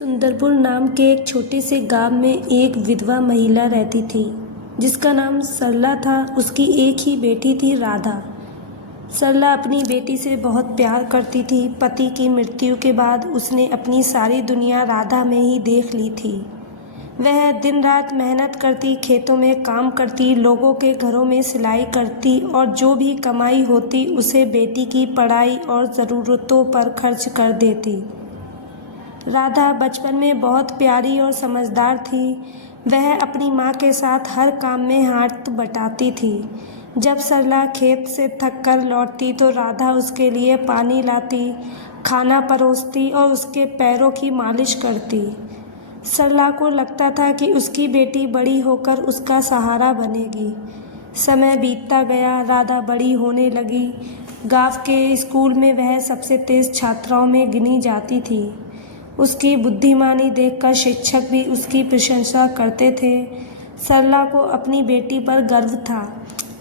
सुंदरपुर नाम के एक छोटे से गांव में एक विधवा महिला रहती थी जिसका नाम सरला था। उसकी एक ही बेटी थी, राधा। सरला अपनी बेटी से बहुत प्यार करती थी। पति की मृत्यु के बाद उसने अपनी सारी दुनिया राधा में ही देख ली थी। वह दिन रात मेहनत करती, खेतों में काम करती, लोगों के घरों में सिलाई करती और जो भी कमाई होती उसे बेटी की पढ़ाई और ज़रूरतों पर खर्च कर देती। राधा बचपन में बहुत प्यारी और समझदार थी। वह अपनी माँ के साथ हर काम में हाथ बटाती थी। जब सरला खेत से थक कर लौटती तो राधा उसके लिए पानी लाती, खाना परोसती और उसके पैरों की मालिश करती। सरला को लगता था कि उसकी बेटी बड़ी होकर उसका सहारा बनेगी। समय बीतता गया, राधा बड़ी होने लगी। गांव के स्कूल में वह सबसे तेज छात्राओं में गिनी जाती थी। उसकी बुद्धिमानी देखकर शिक्षक भी उसकी प्रशंसा करते थे। सरला को अपनी बेटी पर गर्व था।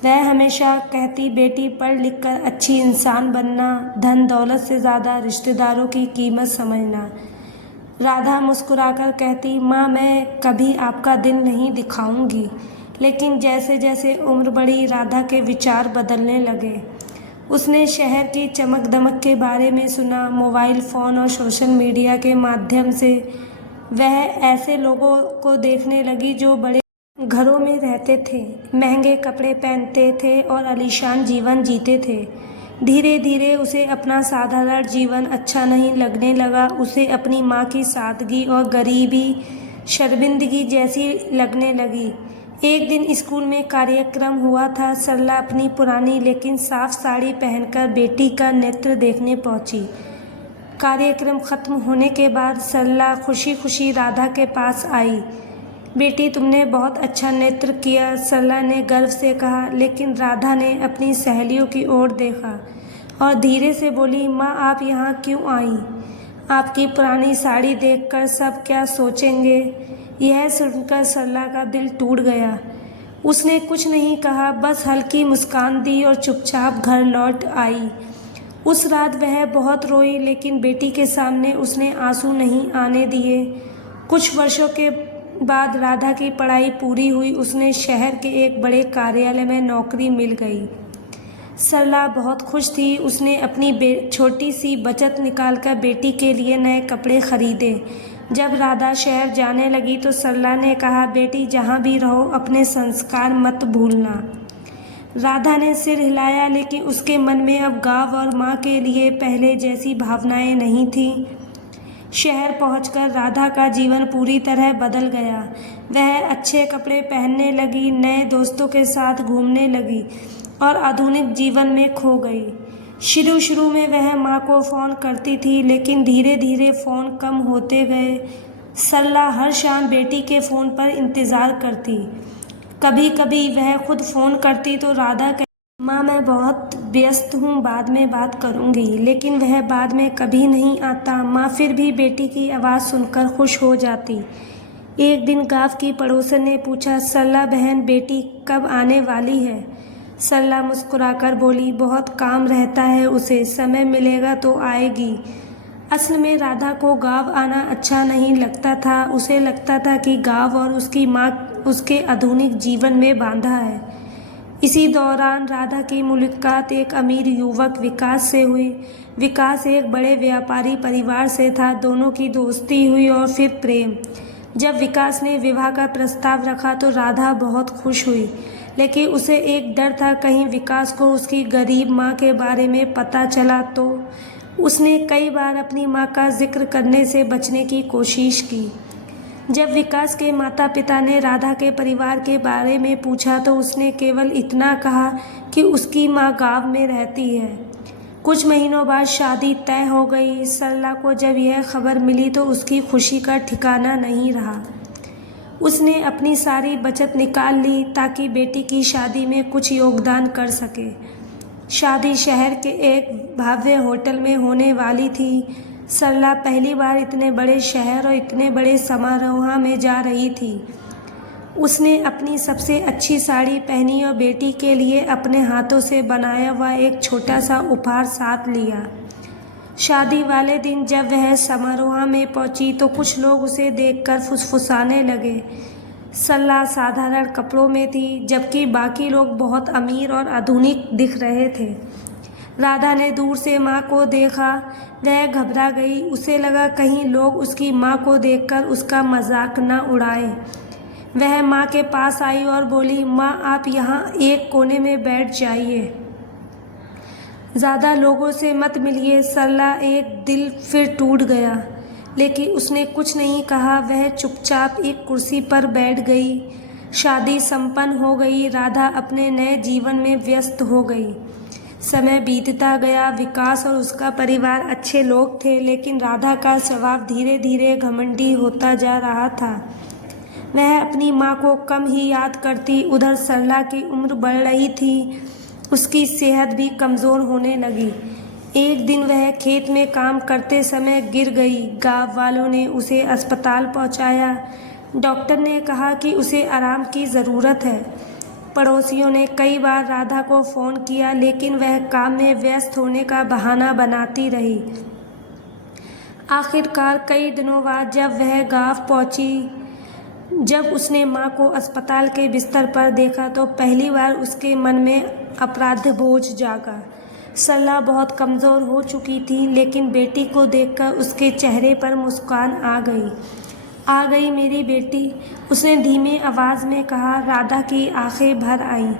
वह हमेशा कहती, बेटी पढ़ लिख कर अच्छी इंसान बनना, धन दौलत से ज़्यादा रिश्तेदारों की कीमत समझना। राधा मुस्कुराकर कहती, माँ मैं कभी आपका दिन नहीं दिखाऊंगी। लेकिन जैसे जैसे उम्र बढ़ी, राधा के विचार बदलने लगे। उसने शहर की चमक दमक के बारे में सुना। मोबाइल फ़ोन और सोशल मीडिया के माध्यम से वह ऐसे लोगों को देखने लगी जो बड़े घरों में रहते थे, महंगे कपड़े पहनते थे और आलीशान जीवन जीते थे। धीरे धीरे उसे अपना साधारण जीवन अच्छा नहीं लगने लगा। उसे अपनी माँ की सादगी और गरीबी शर्मिंदगी जैसी लगने लगी। एक दिन स्कूल में कार्यक्रम हुआ था। सरला अपनी पुरानी लेकिन साफ साड़ी पहनकर बेटी का नृत्य देखने पहुंची। कार्यक्रम खत्म होने के बाद सरला खुशी खुशी राधा के पास आई। बेटी तुमने बहुत अच्छा नृत्य किया, सरला ने गर्व से कहा। लेकिन राधा ने अपनी सहेलियों की ओर देखा और धीरे से बोली, माँ आप यहाँ क्यों आई? आपकी पुरानी साड़ी देखकर सब क्या सोचेंगे? यह सुनकर सरला का दिल टूट गया। उसने कुछ नहीं कहा, बस हल्की मुस्कान दी और चुपचाप घर लौट आई। उस रात वह बहुत रोई, लेकिन बेटी के सामने उसने आंसू नहीं आने दिए। कुछ वर्षों के बाद राधा की पढ़ाई पूरी हुई। उसने शहर के एक बड़े कार्यालय में नौकरी मिल गई। सरला बहुत खुश थी। उसने अपनी छोटी सी बचत निकालकर बेटी के लिए नए कपड़े खरीदे। जब राधा शहर जाने लगी तो सरला ने कहा, बेटी जहाँ भी रहो अपने संस्कार मत भूलना। राधा ने सिर हिलाया, लेकिन उसके मन में अब गांव और माँ के लिए पहले जैसी भावनाएं नहीं थीं। शहर पहुंचकर राधा का जीवन पूरी तरह बदल गया। वह अच्छे कपड़े पहनने लगी, नए दोस्तों के साथ घूमने लगी और आधुनिक जीवन में खो गई। शुरू शुरू में वह माँ को फ़ोन करती थी, लेकिन धीरे धीरे फ़ोन कम होते गए। सरला हर शाम बेटी के फ़ोन पर इंतज़ार करती। कभी कभी वह खुद फ़ोन करती तो राधा कहती, माँ मैं बहुत व्यस्त हूँ, बाद में बात करूँगी। लेकिन वह बाद में कभी नहीं आता। माँ फिर भी बेटी की आवाज़ सुनकर खुश हो जाती। एक दिन गाँव की पड़ोसन ने पूछा, सरला बहन बेटी कब आने वाली है? सरला मुस्कुराकर बोली, बहुत काम रहता है उसे, समय मिलेगा तो आएगी। असल में राधा को गांव आना अच्छा नहीं लगता था। उसे लगता था कि गांव और उसकी माँ उसके आधुनिक जीवन में बांधा है। इसी दौरान राधा की मुलाकात एक अमीर युवक विकास से हुई। विकास एक बड़े व्यापारी परिवार से था। दोनों की दोस्ती हुई और फिर प्रेम। जब विकास ने विवाह का प्रस्ताव रखा तो राधा बहुत खुश हुई, लेकिन उसे एक डर था, कहीं विकास को उसकी गरीब माँ के बारे में पता चला तो। उसने कई बार अपनी माँ का जिक्र करने से बचने की कोशिश की। जब विकास के माता पिता ने राधा के परिवार के बारे में पूछा तो उसने केवल इतना कहा कि उसकी माँ गांव में रहती है। कुछ महीनों बाद शादी तय हो गई। सरला को जब यह खबर मिली तो उसकी खुशी का ठिकाना नहीं रहा। उसने अपनी सारी बचत निकाल ली ताकि बेटी की शादी में कुछ योगदान कर सके। शादी शहर के एक भव्य होटल में होने वाली थी। सरला पहली बार इतने बड़े शहर और इतने बड़े समारोह में जा रही थी। उसने अपनी सबसे अच्छी साड़ी पहनी और बेटी के लिए अपने हाथों से बनाया हुआ एक छोटा सा उपहार साथ लिया। शादी वाले दिन जब वह समारोह में पहुंची तो कुछ लोग उसे देखकर फुसफुसाने लगे। सरला साधारण कपड़ों में थी, जबकि बाकी लोग बहुत अमीर और आधुनिक दिख रहे थे। राधा ने दूर से माँ को देखा। वह घबरा गई। उसे लगा कहीं लोग उसकी माँ को देखकर उसका मजाक न उड़ाए। वह माँ के पास आई और बोली, माँ आप यहाँ एक कोने में बैठ जाइए, ज़्यादा लोगों से मत मिलिए। सरला एक दिल फिर टूट गया, लेकिन उसने कुछ नहीं कहा। वह चुपचाप एक कुर्सी पर बैठ गई। शादी संपन्न हो गई। राधा अपने नए जीवन में व्यस्त हो गई। समय बीतता गया। विकास और उसका परिवार अच्छे लोग थे, लेकिन राधा का स्वभाव धीरे धीरे घमंडी होता जा रहा था। वह अपनी माँ को कम ही याद करती। उधर सरला की उम्र बढ़ रही थी। उसकी सेहत भी कमज़ोर होने लगी। एक दिन वह खेत में काम करते समय गिर गई। गांव वालों ने उसे अस्पताल पहुंचाया। डॉक्टर ने कहा कि उसे आराम की ज़रूरत है। पड़ोसियों ने कई बार राधा को फ़ोन किया, लेकिन वह काम में व्यस्त होने का बहाना बनाती रही। आखिरकार कई दिनों बाद जब वह गांव पहुंची, जब उसने माँ को अस्पताल के बिस्तर पर देखा तो पहली बार उसके मन में अपराध बोझ जागा। सरला बहुत कमज़ोर हो चुकी थी, लेकिन बेटी को देखकर उसके चेहरे पर मुस्कान आ गई मेरी बेटी, उसने धीमे आवाज़ में कहा। राधा की आंखें भर आईं।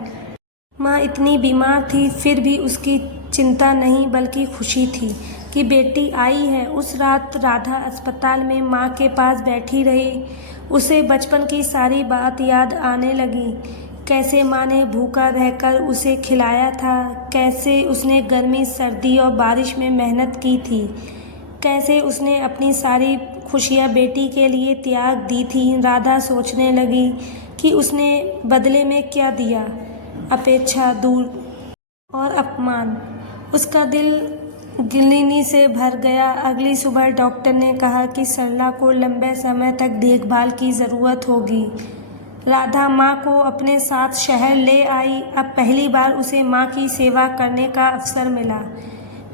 माँ इतनी बीमार थी, फिर भी उसकी चिंता नहीं बल्कि खुशी थी कि बेटी आई है। उस रात राधा अस्पताल में माँ के पास बैठी रही। उसे बचपन की सारी बात याद आने लगी। कैसे माँ ने भूखा रहकर उसे खिलाया था, कैसे उसने गर्मी सर्दी और बारिश में मेहनत की थी, कैसे उसने अपनी सारी खुशियाँ बेटी के लिए त्याग दी थी। राधा सोचने लगी कि उसने बदले में क्या दिया, अपेक्षा, दूर और अपमान। उसका दिल गिलनी से भर गया। अगली सुबह डॉक्टर ने कहा कि सरला को लंबे समय तक देखभाल की ज़रूरत होगी। राधा माँ को अपने साथ शहर ले आई। अब पहली बार उसे माँ की सेवा करने का अवसर मिला।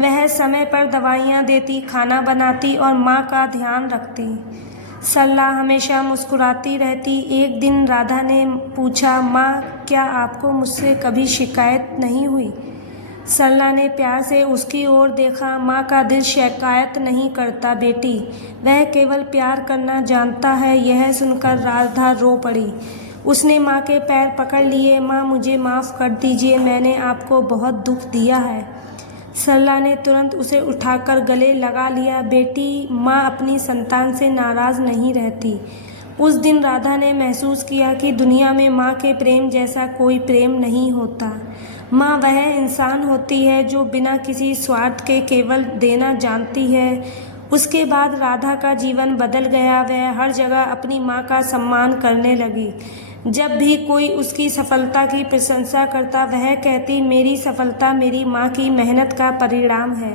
वह समय पर दवाइयाँ देती, खाना बनाती और माँ का ध्यान रखती। सरला हमेशा मुस्कुराती रहती। एक दिन राधा ने पूछा, माँ क्या आपको मुझसे कभी शिकायत नहीं हुई? सरला ने प्यार से उसकी ओर देखा। माँ का दिल शिकायत नहीं करता बेटी, वह केवल प्यार करना जानता है। यह सुनकर राधा रो पड़ी। उसने माँ के पैर पकड़ लिए। माँ मुझे माफ़ कर दीजिए, मैंने आपको बहुत दुख दिया है। सरला ने तुरंत उसे उठाकर गले लगा लिया। बेटी, माँ अपनी संतान से नाराज़ नहीं रहती। उस दिन राधा ने महसूस किया कि दुनिया में माँ के प्रेम जैसा कोई प्रेम नहीं होता। माँ वह इंसान होती है जो बिना किसी स्वार्थ के केवल देना जानती है। उसके बाद राधा का जीवन बदल गया। वह हर जगह अपनी माँ का सम्मान करने लगी। जब भी कोई उसकी सफलता की प्रशंसा करता, वह कहती, मेरी सफलता मेरी माँ की मेहनत का परिणाम है।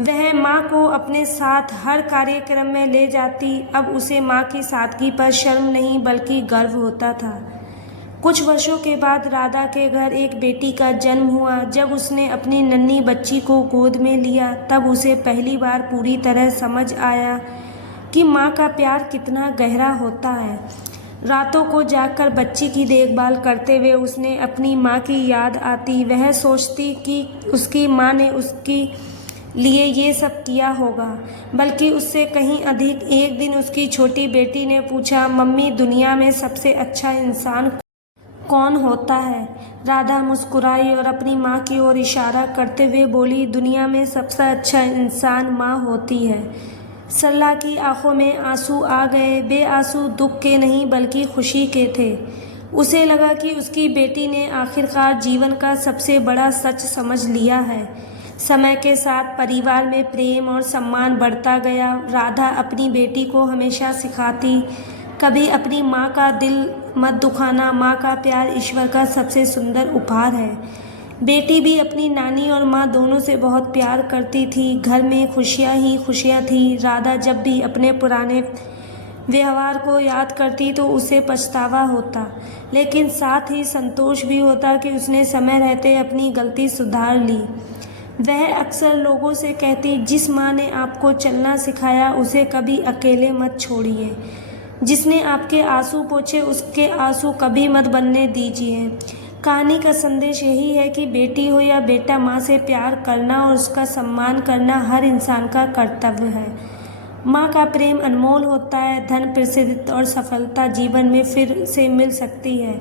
वह माँ को अपने साथ हर कार्यक्रम में ले जाती। अब उसे माँ की सादगी पर शर्म नहीं बल्कि गर्व होता था। कुछ वर्षों के बाद राधा के घर एक बेटी का जन्म हुआ। जब उसने अपनी नन्ही बच्ची को गोद में लिया, तब उसे पहली बार पूरी तरह समझ आया कि माँ का प्यार कितना गहरा होता है। रातों को जागकर बच्ची की देखभाल करते हुए उसने अपनी माँ की याद आती। वह सोचती कि उसकी माँ ने उसके लिए ये सब किया होगा, बल्कि उससे कहीं अधिक। एक दिन उसकी छोटी बेटी ने पूछा, मम्मी दुनिया में सबसे अच्छा इंसान कौन होता है? राधा मुस्कुराई और अपनी माँ की ओर इशारा करते हुए बोली, दुनिया में सबसे अच्छा इंसान माँ होती है। सरला की आंखों में आंसू आ गए। वे आंसू दुख के नहीं बल्कि खुशी के थे। उसे लगा कि उसकी बेटी ने आखिरकार जीवन का सबसे बड़ा सच समझ लिया है। समय के साथ परिवार में प्रेम और सम्मान बढ़ता गया। राधा अपनी बेटी को हमेशा सिखाती, कभी अपनी माँ का दिल मत दुखाना, माँ का प्यार ईश्वर का सबसे सुंदर उपहार है। बेटी भी अपनी नानी और माँ दोनों से बहुत प्यार करती थी। घर में खुशियाँ ही खुशियाँ थी। राधा जब भी अपने पुराने व्यवहार को याद करती तो उसे पछतावा होता, लेकिन साथ ही संतोष भी होता कि उसने समय रहते अपनी गलती सुधार ली। वह अक्सर लोगों से कहती, जिस माँ ने आपको चलना सिखाया उसे कभी अकेले मत छोड़िए। जिसने आपके आंसू पोंछे उसके आंसू कभी मत बनने दीजिए। कहानी का संदेश यही है कि बेटी हो या बेटा, माँ से प्यार करना और उसका सम्मान करना हर इंसान का कर्तव्य है। माँ का प्रेम अनमोल होता है। धन, प्रसिद्धि और सफलता जीवन में फिर से मिल सकती है,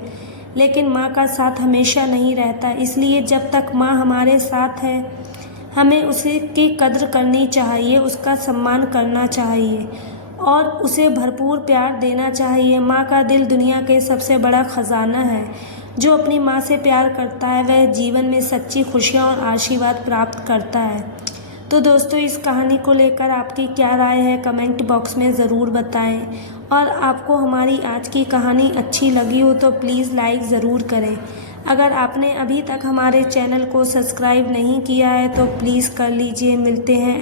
लेकिन माँ का साथ हमेशा नहीं रहता। इसलिए जब तक माँ हमारे साथ है, हमें उसकी कद्र करनी चाहिए, उसका सम्मान करना चाहिए और उसे भरपूर प्यार देना चाहिए। माँ का दिल दुनिया के सबसे बड़ा खजाना है। जो अपनी माँ से प्यार करता है वह जीवन में सच्ची खुशियाँ और आशीर्वाद प्राप्त करता है। तो दोस्तों, इस कहानी को लेकर आपकी क्या राय है, कमेंट बॉक्स में ज़रूर बताएं। और आपको हमारी आज की कहानी अच्छी लगी हो तो प्लीज़ लाइक ज़रूर करें। अगर आपने अभी तक हमारे चैनल को सब्सक्राइब नहीं किया है तो प्लीज़ कर लीजिए। मिलते हैं